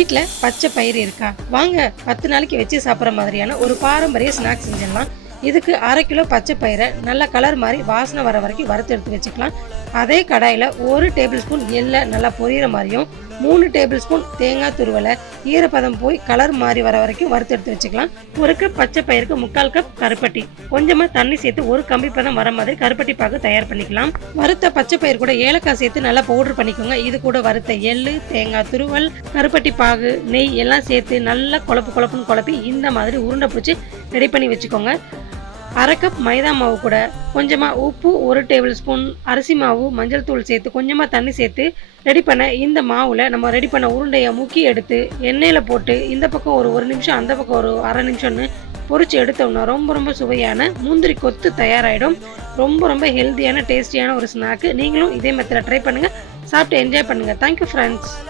வீட்டில் பச்சை பயிறு இருக்கா? வாங்க 10 நாளைக்கு வச்சு சாப்பிட்ற மாதிரியான ஒரு பாரம்பரிய ஸ்நாக்ஸ் செஞ்சிடலாம். இதுக்கு 1/2 கிலோ பச்சை பயிரை நல்லா கலர் மாதிரி வாசனை வர வரைக்கும் வறுத்து எடுத்து வச்சுக்கலாம். அதே கடாயில் 1 டேபிள் ஸ்பூன் எள்ளை நல்லா பொரியிற மாதிரியும் 3 டேபிள் ஸ்பூன் தேங்காய் துருவலை ஈரப்பதம் போய் கலர் மாறி வர வரைக்கும் வறுத்து எடுத்து வச்சுக்கலாம். 1 கப் பச்சை பயிருக்கு 3/4 கப் கருப்பட்டி, கொஞ்சமாக தண்ணி சேர்த்து ஒரு கம்பி பதம் வர மாதிரி கருப்பட்டி பாகு தயார் பண்ணிக்கலாம். வறுத்த பச்சை பயிர் கூட ஏலக்காய் சேர்த்து நல்லா பவுடர் பண்ணிக்கோங்க. இது கூட வறுத்த எள்ளு, தேங்காய் துருவல், கருப்பட்டி பாகு, நெய் எல்லாம் சேர்த்து நல்லா குழப்புன்னு குழப்பி இந்த மாதிரி உருண்டை பிடிச்சி ரெடி பண்ணி வச்சுக்கோங்க. 1/2 கப் மைதா மாவு கூட கொஞ்சமாக உப்பு, 1 டேபிள் ஸ்பூன் அரிசி மாவு, மஞ்சள் தூள் சேர்த்து கொஞ்சமாக தண்ணி சேர்த்து ரெடி பண்ண இந்த மாவில் நம்ம ரெடி பண்ண உருண்டையை முக்கி எடுத்து எண்ணெயில் போட்டு இந்த பக்கம் ஒரு நிமிஷம் அந்த பக்கம் ஒரு 1/2 நிமிஷம்னு பொரிச்சு எடுத்தோம்னா ரொம்ப சுவையான முந்திரி கொத்து தயாராகிடும். ரொம்ப ஹெல்த்தியான டேஸ்டியான ஒரு ஸ்நாக்கு. நீங்களும் இதே மெத்தடில் ட்ரை பண்ணுங்கள், சாப்பிட்டு என்ஜாய் பண்ணுங்கள். Thank you friends.